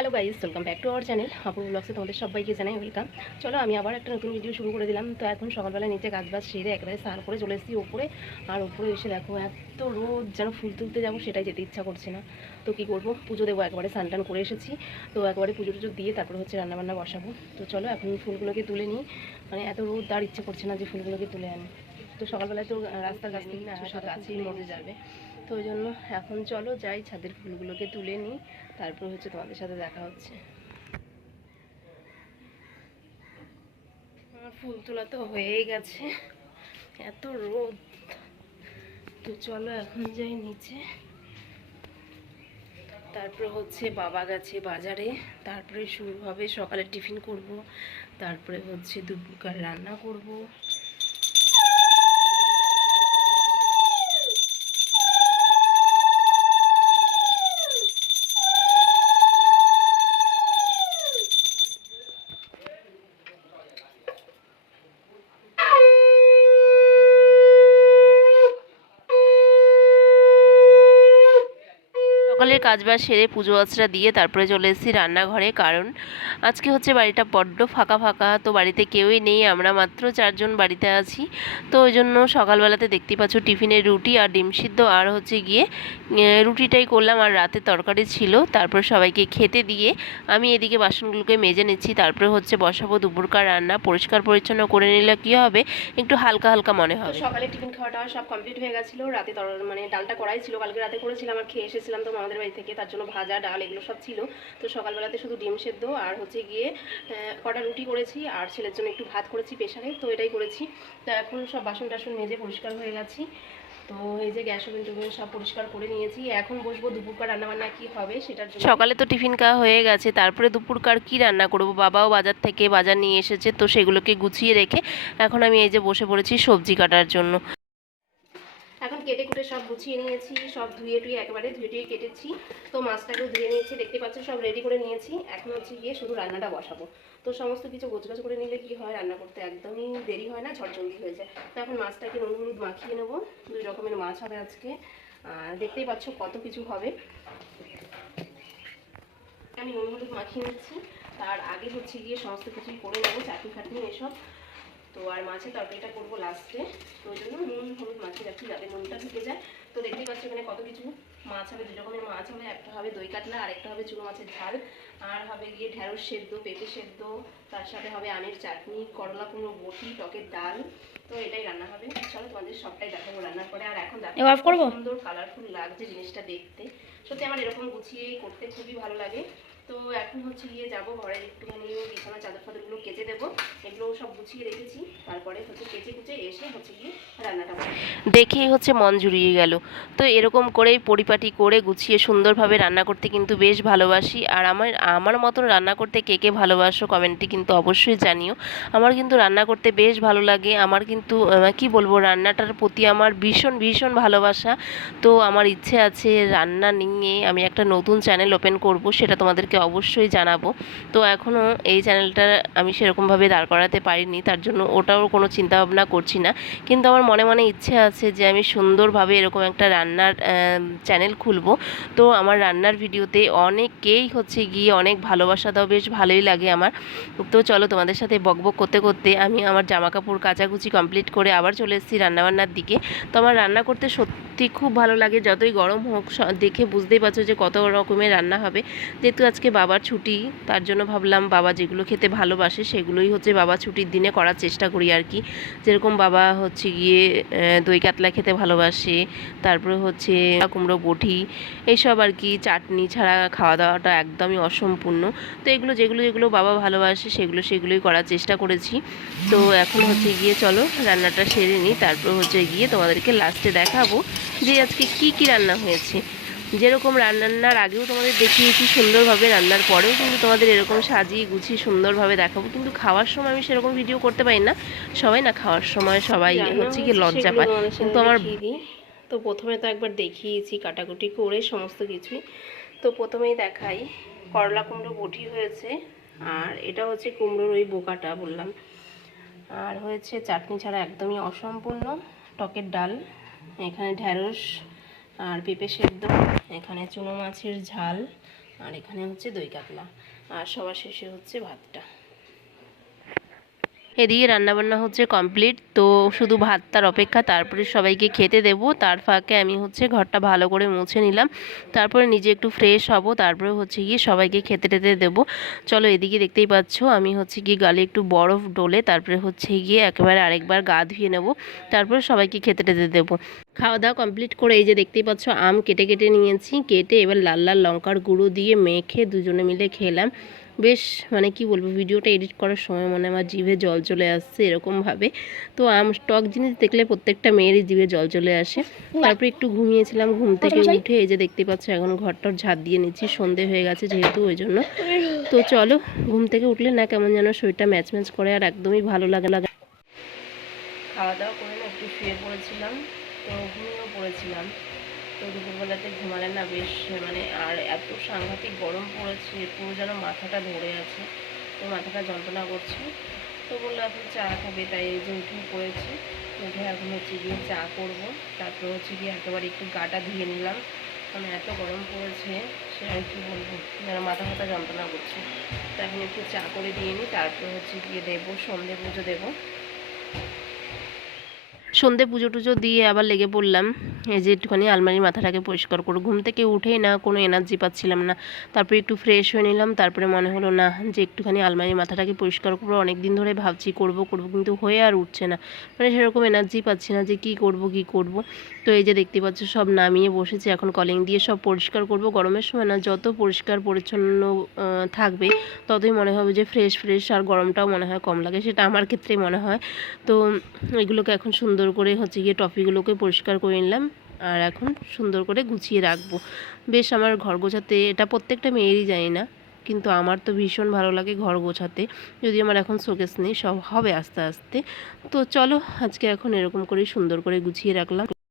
Hello guys, welcome back to our channel Apurba ব্লগসে তোমাদের সবাইকে জানাই ওয়েলকাম। চলো আমি আবার একটা নতুন ভিডিও শুরু করে দিলাম। তো এখন সকালবেলা নিচে কাজবাজ সেরে একেবারে স্নান করে চলে এসেছি ওপরে। আর ওপরে এসে দেখো এত রোদ, যেন ফুল তুলতে যাবো সেটাই যেতে ইচ্ছা করছে না। তো কী করবো, পুজো দেবো, একবারে স্নান টান করে এসেছি। তো একবারে পুজো টুজো দিয়ে তারপরে হচ্ছে রান্নাবান্না বসাবো। তো চলো এখন ফুলগুলোকে তুলে নিই। মানে এত রোদ আর ইচ্ছে করছে না যে ফুলগুলোকে তুলে আনি। তো সকালবেলায় তো রাস্তার কাছ থেকে না গাছেই মরে যাবে। তো ওই জন্য এখন চলো যাই, ছাদের ফুলগুলোকে তুলে নিই, তারপর হচ্ছে তোমাদের সাথে দেখা হচ্ছে। আমার ফুল তোলা তো হয়েই গেছে, এত রোদ। তো চলো এখন যাই নিচে। তারপরে হচ্ছে বাবা গেছে বাজারে, তারপরে শুরু হবে সকালে টিফিন করব, তারপরে হচ্ছে দুপুরকার রান্না করব। সকালের কাজবাজ সেরে পুজো আচরা দিয়ে তারপরে চলে এসেছি রান্নাঘরে, কারণ আজকে হচ্ছে বাড়িটা বড্ড ফাঁকা ফাঁকা। তো বাড়িতে কেউই নেই, আমরা মাত্র 4 জন বাড়িতে আছি। তো ওই জন্য সকালবেলাতে দেখতেই পাচ্ছ টিফিনের রুটি আর ডিম সিদ্ধ, আর হচ্ছে গিয়ে রুটিটাই করলাম, আর রাতে তরকারি ছিল। তারপর সবাইকে খেতে দিয়ে আমি এদিকে বাসনগুলোকে মেজে নিচ্ছি, তারপরে হচ্ছে বসাবো দুপুরকার রান্না। পরিষ্কার পরিচ্ছন্ন করে নিলে কী হবে, একটু হালকা হালকা মনে হবে। সকালে টিফিন খাওয়াটা সব কমপ্লিট হয়ে গেছিলো। রাতে মানে ডালটা করাই ছিল, কালকে রাতে করেছিলাম আর খেয়ে এসেছিলাম তো আমাদের বাড়ি থেকে, তার জন্য ভাজা ডাল এগুলো সব ছিল। তো সকালবেলাতে শুধু ডিম সেদ্ধ আর হচ্ছে গিয়ে কটা রুটি করেছি, আর ছেলের জন্য একটু ভাত করেছি প্রেশারে, তো এটাই করেছি। তো এখন সব বাসন টাসন মেজে পরিষ্কার হয়ে গেছি। তো এই যে গ্যাস ওভেন টোভেন সব পরিষ্কার করে নিয়েছি। এখন বসবো দুপুরকার রান্নাবান্না কি হবে সেটার জন্য। সকালে তো টিফিন খাওয়া হয়ে গেছে, তারপরে দুপুরকার কি রান্না করব, বাবাও বাজার থেকে বাজার নিয়ে এসেছে, তো সেগুলোকে গুছিয়ে রেখে এখন আমি এই যে বসে পড়েছি সবজি কাটার জন্য। এখন কেটে কুটে সব গুছিয়ে নিয়েছি, সব ধুয়ে টুয়ে একেবারে ধুয়ে টুয়ে কেটেছি। তো মাছটাকেও ধুয়ে নিয়েছি, দেখতে পাচ্ছ সব রেডি করে নিয়েছি। এখন হচ্ছে গিয়ে শুধু রান্নাটা বসাবো। তো সমস্ত কিছু গোছগাছ করে নিলে কি হয়, রান্না করতে একদমই দেরি হয় না, ঝটজলদি হয়ে যায়। তো এখন মাছটাকে নুন হলুদ মাখিয়ে নেবো। 2 রকমের মাছ হবে আজকে, দেখতেই পাচ্ছ কত কিছু হবে। আমি নুন হলুদ মাখিয়ে নিচ্ছি, তার আগে হচ্ছে গিয়ে সমস্ত কিছুই করে নেবো, চাটনি ফাটনি এসব। তো আর মাছের তরকারিটা করবো লাস্টে, তো ওই জন্য নুন হলুদ মাখিয়ে রাখি যাতে নুনটা ঢুকে যায়। তো দেখতেই পাচ্ছি এখানে কত কিছু মাছ হবে, 2 রকমের মাছ হবে। একটা হবে দই কাতলা, আর একটা হবে চুনো মাছের ঝাল, আর হবে গিয়ে ঢেঁড়স সেদ্ধ, পেঁপে সেদ্ধ, তার সাথে হবে আমের চাটনি, করলা কুমড়ো বটি, টকের ডাল। তো এটাই রান্না হবে। চলো তোমাদের সবটাই দেখাবো রান্নার পরে। আর এখন দেখো সুন্দর কালারফুল লাগছে জিনিসটা দেখতে। সত্যি আমার এরকম গুছিয়ে করতে খুবই ভালো লাগে। তো এখন হচ্ছে গিয়ে যাবো ঘরে, একটুখানি বিছানা চাদর ফাদরগুলো কেচে দেবো, এগুলো সব গুছিয়ে রেখেছি। তারপরে হচ্ছে কেচে কুচে এসে হচ্ছে গিয়ে রান্নাটা দেখেই হচ্ছে মন জুড়িয়ে গেল। তো এরকম করেই পরিপাটি করে গুছিয়ে সুন্দরভাবে রান্না করতে কিন্তু বেশ ভালোবাসি। আর আমার মতন রান্না করতে কে কে ভালোবাসো কমেন্টে কিন্তু অবশ্যই জানিও। আমার কিন্তু রান্না করতে বেশ ভালো লাগে। আমার কিন্তু কি বলবো, রান্নাটার প্রতি আমার ভীষণ ভীষণ ভালোবাসা। তো আমার ইচ্ছে আছে রান্না নিয়ে আমি একটা নতুন চ্যানেল ওপেন করব, সেটা তোমাদেরকে অবশ্যই জানাবো। তো এখনও এই চ্যানেলটা আমি সেরকমভাবে দাঁড় করাতে পারিনি, তার জন্য ওটাও কোনো চিন্তাভাবনা করছি না। কিন্তু আমার মনে মনে ইচ্ছে আছে যে আমি সুন্দরভাবে এরকম একটা রান্নার চ্যানেল খুলবো। তো আমার রান্নার ভিডিওতে অনেকেই হচ্ছে গিয়ে অনেক ভালোবাসা দাও, বেশ ভালোই লাগে আমার। তো চলো তোমাদের সাথে বকবক করতে করতে আমি আমার জামাকাপড় কাচাকুচি কমপ্লিট করে আবার চলে এসেছি রান্নাবান্নার দিকে। তো আমার রান্না করতে সত্যি খুব ভালো লাগে, যতই গরম হোক। দেখে বুঝতেই পারছো যে কত রকমের রান্না হবে। যেহেতু আজকে বাবার ছুটি, তার জন্য ভাবলাম বাবা যেগুলো খেতে ভালোবাসে সেগুলোই হচ্ছে বাবা ছুটির দিনে করার চেষ্টা করি আর কি। যেরকম বাবা হচ্ছে গিয়ে দই কাতলা খেতে ভালোবাসে, তারপরে হচ্ছে কুমড়ো বটি, এইসব আর কি। চাটনি ছাড়া খাওয়া দাওয়াটা একদমই অসম্পূর্ণ। তো এগুলো যেগুলো বাবা ভালোবাসে সেগুলোই করার চেষ্টা করেছি। তো এখন হচ্ছে গিয়ে চলো রান্নাটা সেরে নিই, তারপর হচ্ছে গিয়ে তোমাদেরকে লাস্টে দেখাবো যে আজকে কি রান্না হয়েছে। যেরকম রান্নার আগেও তোমাদের দেখিয়েছি সুন্দরভাবে, রান্নার পরেও কিন্তু তোমাদের এরকম সাজিয়ে গুছিয়ে সুন্দরভাবে দেখাবো। কিন্তু খাওয়ার সময় আমি সেরকম ভিডিও করতে পারি না, সবাই না খাওয়ার সময় সবাই হচ্ছে কি লজ্জা পায়, কিন্তু আমার। তো প্রথমে তো একবার দেখিয়েছি কাটাকুটি করে সমস্ত কিছুই। তো প্রথমেই দেখাই, করলা কুমড়ো বটি হয়েছে, আর এটা হচ্ছে কুমড়োর ওই বোকাটা বললাম। আর হয়েছে চাটনি ছাড়া একদমই অসম্পূর্ণ টকের ডাল, এখানে ঢেঁড়স আর পেঁপে সেদ্ধ, এখানে চুনো মাছের ঝাল, আর এখানে হচ্ছে দই কাতলা, আর সবার শেষে হচ্ছে ভাতটা। এদিকে রান্নাবান্না হচ্ছে কমপ্লিট, তো শুধু ভাতটার অপেক্ষা, তারপরে সবাইকে খেতে দেব। তার ফাঁকে আমি হচ্ছে ঘরটা ভালো করে মুছে নিলাম, তারপরে নিজে একটু ফ্রেশ হব, তারপরে হচ্ছে গিয়ে সবাইকে খেতে টেতে দেবো। চলো, এদিকে দেখতেই পাচ্ছ আমি হচ্ছে গিয়ে গালে একটু বরফ ডলে তারপরে হচ্ছে গিয়ে একেবারে আরেকবার গা ধুয়ে নেব, তারপরে সবাইকে খেতে টেতে দেবো। খাওয়া দাওয়া কমপ্লিট করে এই যে দেখতেই পাচ্ছ আম কেটে কেটে নিয়েছি, কেটে এবার লাল লাল লঙ্কার গুঁড়ো দিয়ে মেখে দুজনে মিলে খেলাম। বেশ মানে কি বলবো, ভিডিওটা এডিট করার সময় মনে আমার জিভে জল চলে আসছে এরকমভাবে। তো টক জিনিস দেখলে প্রত্যেকটা মেয়েরই জিভে জল চলে আসে। তারপরে একটু ঘুমিয়েছিলাম, ঘুম থেকে উঠে এই যে দেখতে পাচ্ছ এখন ঘরটার ঝাড় দিয়ে নিচ্ছি, সন্ধে হয়ে গেছে যেহেতু ওই জন্য। তো চলো, ঘুম থেকে উঠলে না কেমন যেন শরীরটা ম্যাচ ম্যাচ করে আর একদমই ভালো লাগে। খাওয়া দাওয়া করে না একটু শুয়ে পড়েছিলাম, তো ঘুমিয়েও পড়েছিলাম। তো দুপুরবেলাতে ঘুমালে না বেশ মানে, আর এত সাংঘাতিক গরম পড়েছে, পুরো যেন মাথাটা ধরে আছে, তো মাথাটা যন্ত্রণা করছে। তো বললো এখন চা খাবে, তাই এই যে উঠে পড়েছি। উঠে এখন হচ্ছে গিয়ে চা করব, তারপর হচ্ছে গিয়ে একেবারে একটু গাটা ধুয়ে নিলাম, কারণ এত গরম পড়েছে সে আর কি বলবো, যেন মাথা ব্যথা যন্ত্রণা করছে। তো এখন একটু চা করে দিয়ে নিই, তারপর হচ্ছে গিয়ে দেবো সন্ধে পুজো দেবো। সন্ধে পুজো টুজো দিয়ে আবার লেগে পড়লাম এই যে একটুখানি আলমারির মাথাটাকে পরিষ্কার করো। ঘুম থেকে উঠেই না কোনো এনার্জি পাচ্ছিলাম না, তারপরে একটু ফ্রেশ হয়ে নিলাম, তারপরে মনে হলো না যে একটুখানি আলমারির মাথাটাকে পরিষ্কার করবো। অনেক দিন ধরে ভাবছি করব কিন্তু হয়ে আর উঠছে না, মানে সেরকম এনার্জি পাচ্ছি না যে কি করব। তো এই যে দেখতে পাচ্ছ সব নামিয়ে বসেছি, এখন কলিং দিয়ে সব পরিষ্কার করব। গরমের সময় না যত পরিষ্কার পরিচ্ছন্ন থাকবে ততই মনে হবে যে ফ্রেশ, আর গরমটাও মনে হয় কম লাগে, সেটা আমার ক্ষেত্রে মনে হয়। তো এগুলোকে এখন সুন্দর করে হচ্ছে গিয়ে টপিগুলোকে পরিষ্কার করে নিলাম, আর এখন সুন্দর করে গুছিয়ে রাখবো। বেশ আমার ঘর গোছাতে, এটা প্রত্যেকটা মেয়েরই জানি না, কিন্তু আমার তো ভীষণ ভালো লাগে ঘর গোছাতে। যদি আমার এখন শোকেস নেই, সব হবে আস্তে আস্তে। তো চলো আজকে এখন এরকম করে সুন্দর করে গুছিয়ে রাখলাম।